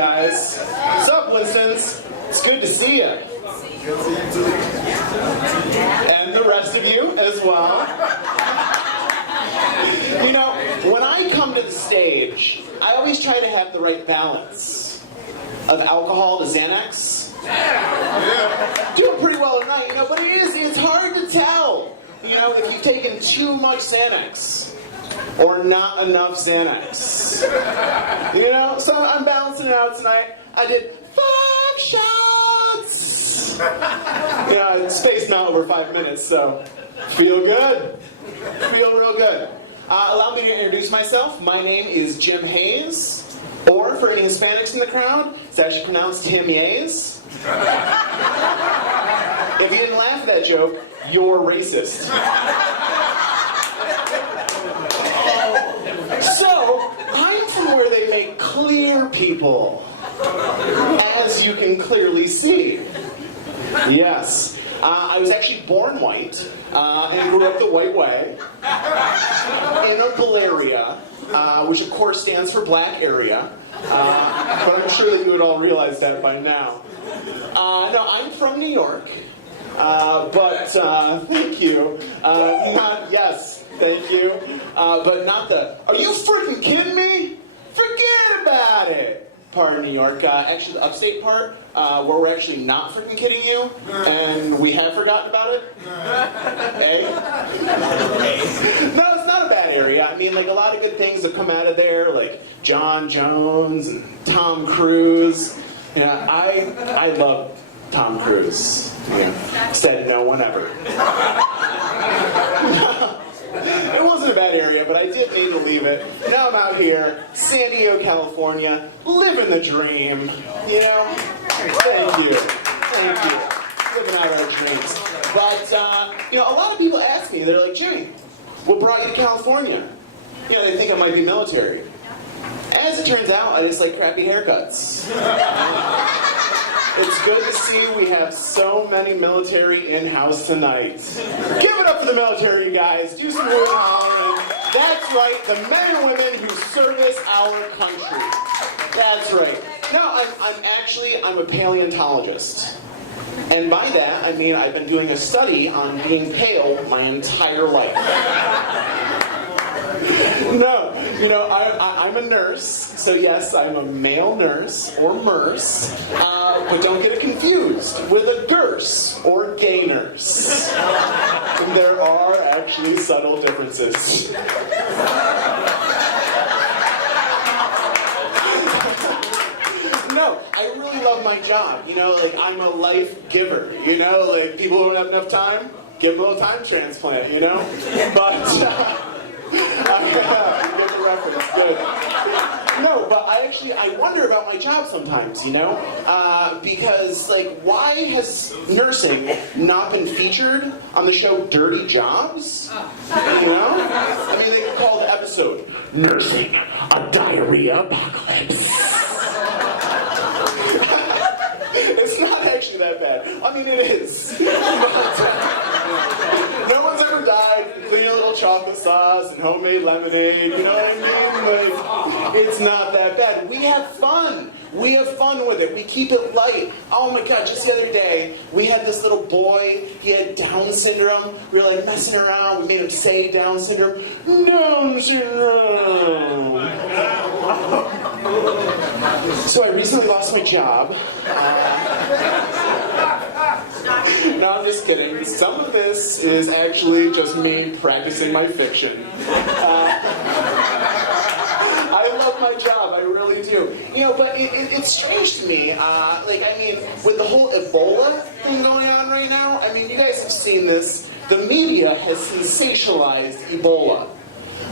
guys. What's up, Winstons? It's good to see you. And the rest of you as well. You know, when I come to the stage, I always try to have the right balance of alcohol to Xanax. Doing pretty well tonight, you know, but it's hard to tell, you know, if you've taken too much Xanax or not enough Xanax. You know, so I'm balancing it out tonight. I did 5 shots. You know, I spaced out over 5 minutes, so feel good. Feel real good. Allow me to introduce myself. My name is Jim Hayes, or for any Hispanics in the crowd, it's actually pronounced Tim Yays. If you didn't laugh at that joke, you're racist. So, I'm from where they make clear people, as you can clearly see. Yes. I was actually born white, and grew up the white way, in a Bularia, which of course stands for black area, but I'm sure that you would all realize that by now. No, I'm from New York, but thank you. Yes, thank you, but not the, are you freaking kidding me? Forget about it. Part of New York, actually the upstate part, where we're actually not freaking kidding you, and we have forgotten about it. Hey? No, it's not a bad area. I mean, like, a lot of good things have come out of there, like John Jones and Tom Cruise. You know, I love Tom Cruise. You know, said no one ever. It wasn't a bad area, but I did need to leave it. Now I'm out here, San Diego, California, living the dream. You know? Thank you. Thank you. Living out our dreams. But, you know, a lot of people ask me, they're like, Jimmy, what brought you to California? You know, they think I might be military. As it turns out, I just like crappy haircuts. It's good to see we have so many military in-house tonight. Give it up for the military, you guys. Do some word hollering. That's right, the men and women who service our country. That's right. No, I'm a paleontologist. And by that, I mean I've been doing a study on being pale my entire life. No, you know, I'm a nurse, so yes, I'm a male nurse, or nurse, but don't get it confused with a gurse, or gay nurse. There are actually subtle differences. No, I really love my job, you know, like, I'm a life giver, you know, like, people who don't have enough time, give them a time transplant, you know, but... Get the reference, good. No, but I wonder about my job sometimes, you know? Because, like, why has nursing not been featured on the show Dirty Jobs? You know? I mean, they call the episode, Nursing, a Diarrhea Apocalypse. It's not actually that bad. I mean, it is. No one's ever died from clean a little chocolate sauce and homemade lemonade, you know what I mean? Like, it's not that bad. We have fun. We have fun with it. We keep it light. Oh my God, just the other day, we had this little boy, he had Down syndrome. We were like messing around, we made him say Down syndrome. Down syndrome. So I recently lost my job. No, I'm just kidding. Some of this is actually just me practicing my fiction. I love my job, I really do. You know, but it's strange to me, like, I mean, with the whole Ebola thing going on right now, I mean, you guys have seen this. The media has sensationalized Ebola,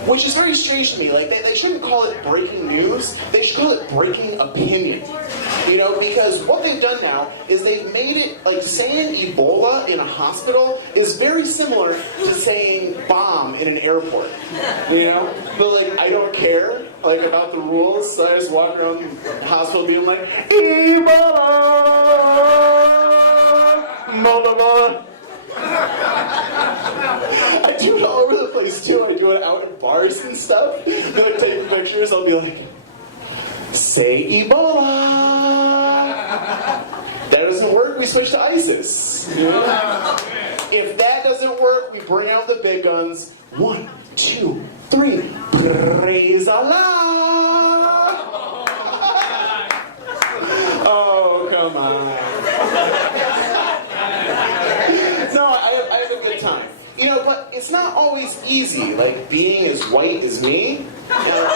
which is very strange to me. Like, they shouldn't call it breaking news, they should call it breaking opinion. You know, because what they've done now is they've made it, like, saying Ebola in a hospital is very similar to saying bomb in an airport. You know? But, like, I don't care, like, about the rules, so I just walk around the hospital being like, Ebola! Ebola! I do it all over the place, too. I do it out in bars and stuff. Then I take pictures, I'll be like, say Ebola! switch to ISIS. You know? If that doesn't work, we bring out the big guns. 1, 2, 3. Praise Allah! Oh, come on. No, I have a good time. You know, but it's not always easy, like being as white as me. You know,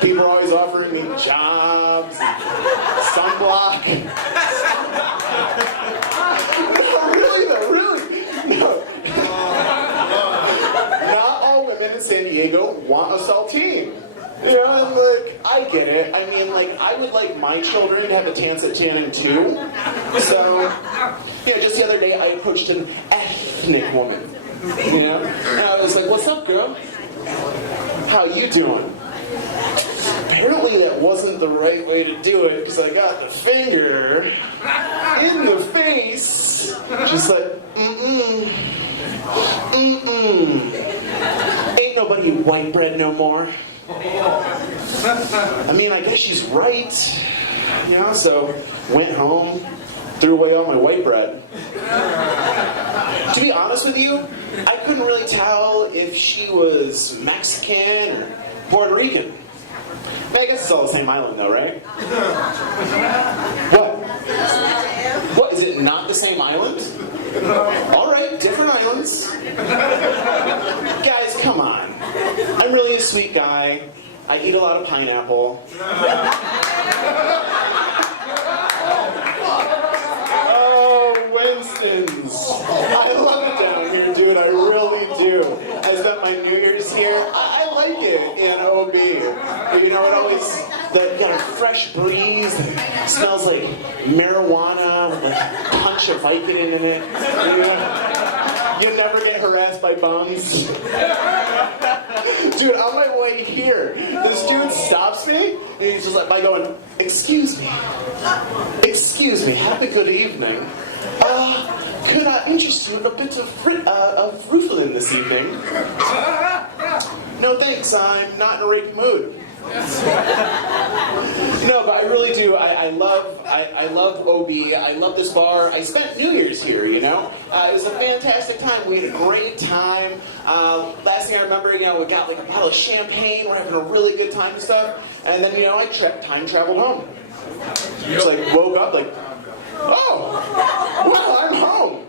people are always offering me jobs, sunblock. No, really though, really. No. Not all women in San Diego want a saltine. You know, and like, I get it. I mean, like, I would like my children to have a tannin too. So, you know, just the other day I approached an ethnic woman. You know? And I was like, what's up, girl? How you doing? Apparently that wasn't the right way to do it because I got the finger in the face. She's like, ain't nobody white bread no more. I mean, I guess she's right. You know, so went home, threw away all my white bread. To be honest with you, I couldn't really tell if she was Mexican or Puerto Rican. I guess it's all the same island though, right? What? What, is it not the same island? Alright, different islands. Guys, come on. I'm really a sweet guy. I eat a lot of pineapple. Oh, Winston's. I love it down here, dude. I really do. I spent my New Year's here. I like it in OB. You know, it always, the fresh breeze, it smells like marijuana with a punch of Vicodin in it. You know? You never get harassed by bums. Dude, on my way here, this dude stops me, and he's just like, by going, excuse me, have a good evening. Could I interest you in a bit of Rufalin this evening? No thanks, I'm not in a rape mood. No, but I really do. I love OB. I love this bar. I spent New Year's here, you know. It was a fantastic time. We had a great time. Last thing I remember, you know, we got like a bottle of champagne. We're having a really good time and stuff. And then, you know, I time traveled home. Just like woke up like, oh, well, I'm home.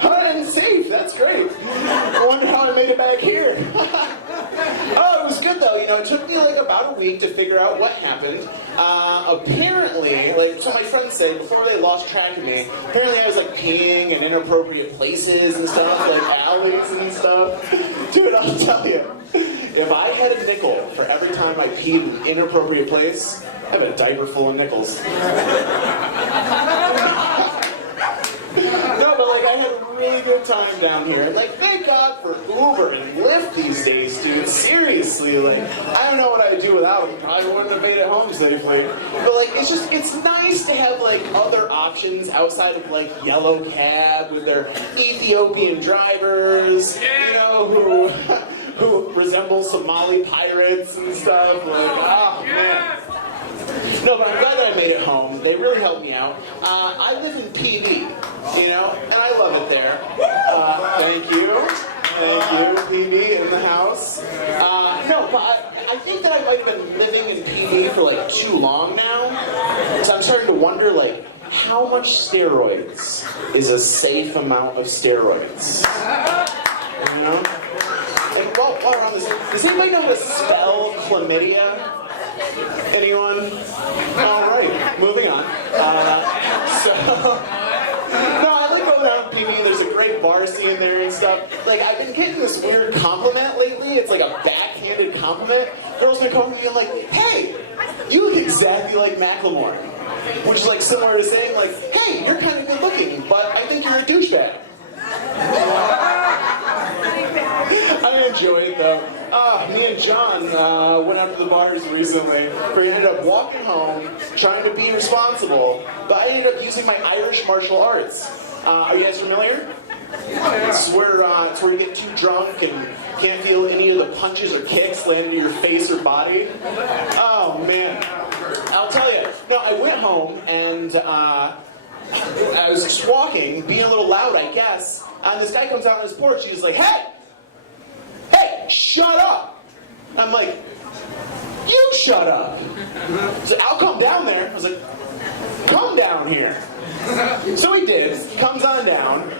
I'm safe. That's great. I wonder how I made it back here. Oh, it was good though. You know, it took me like about a week to figure out what happened. Apparently, like, so my friends said before they lost track of me, apparently I was like peeing in inappropriate places and stuff, like alleys and stuff. Dude, I'll tell you, if I had a nickel for every time I peed in an inappropriate place, I have a diaper full of nickels. No, but like I had a really good time down here. Like, thank God for Uber and Lyft these days, dude. Seriously, like, I don't know what I'd do without them. Probably wouldn't have made it home safely. But like, it's nice to have like other options outside of like Yellow Cab with their Ethiopian drivers, you know, who resemble Somali pirates and stuff. Like, oh man. No, but I'm glad that I made it home. They really helped me out. I live in PV, you know, and I love it there. Thank you, PV in the house. No, but I think that I might have been living in PV for like too long now. So I'm starting to wonder, like, how much steroids is a safe amount of steroids? You know? And while we're on this, does anybody know how to spell chlamydia? Anyone? Alright, moving on. No, I like going out in PB, there's a great bar scene there and stuff. Like, I've been getting this weird compliment lately. It's like a backhanded compliment. Girls been coming to me and like, hey, you look exactly like Macklemore. Which is like similar to saying like, hey, you're kind of good looking, but I think you're a douchebag. I enjoy it though. Me and John went out to the bars recently. We ended up walking home, trying to be responsible, but I ended up using my Irish martial arts. Are you guys familiar? It's where you get too drunk and can't feel any of the punches or kicks land into your face or body. Oh man, I'll tell you. No, I went home and I was just walking, being a little loud, I guess, and this guy comes out on his porch, he's like, hey, shut up. I'm like, you shut up. So I'll come down there. I was like, come down here. So he did, comes on down,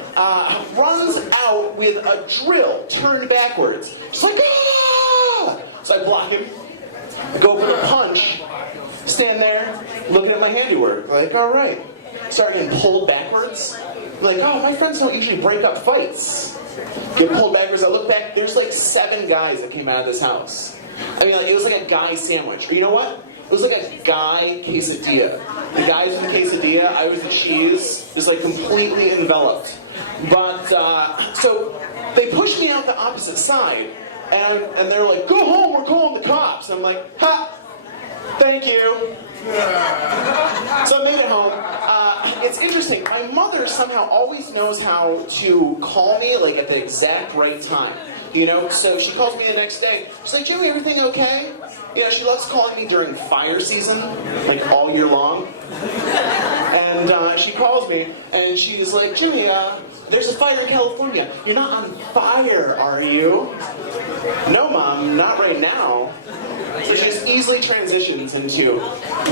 runs out with a drill turned backwards. Just like, ah! So I block him, go for the punch, stand there, looking at my handiwork, like, all right. Start getting pulled backwards. Like, oh, my friends don't usually break up fights. Get pulled backwards, I look back, there's like 7 guys that came out of this house. I mean, like, it was like a guy sandwich. Or you know what? It was like a guy quesadilla. The guys with the quesadilla, I was the cheese, just like completely enveloped. But, so, they pushed me out the opposite side, and they're like, go home, we're calling the cops. And I'm like, ha, thank you. So I made it home. It's interesting, my mother somehow always knows how to call me, like, at the exact right time. You know, so she calls me the next day. She's like, Jimmy, everything okay? You know, she loves calling me during fire season, like all year long. And she calls me, and she's like, Jimmy, there's a fire in California. You're not on fire, are you? No, Mom, not right now. So she just easily transitions into,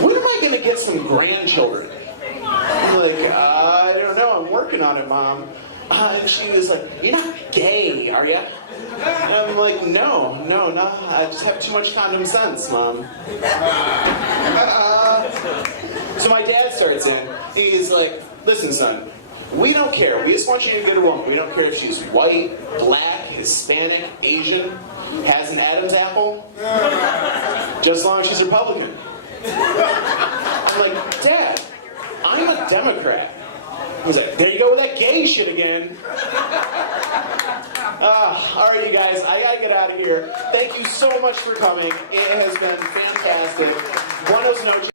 when am I going to get some grandchildren? I'm like, I don't know, I'm working on it, Mom. And she was like, you're not gay, are you? And I'm like, no, I just have too much condom sense, Mom. So my dad starts in, he's like, listen, son, we don't care, we just want you to get a woman. We don't care if she's white, black, Hispanic, Asian, has an Adam's apple, just as long as she's Republican. I'm like, Dad, I'm a Democrat. He's like, there you go with that gay shit again. All right, you guys, I gotta get out of here. Thank you so much for coming. It has been fantastic. Buenos noches.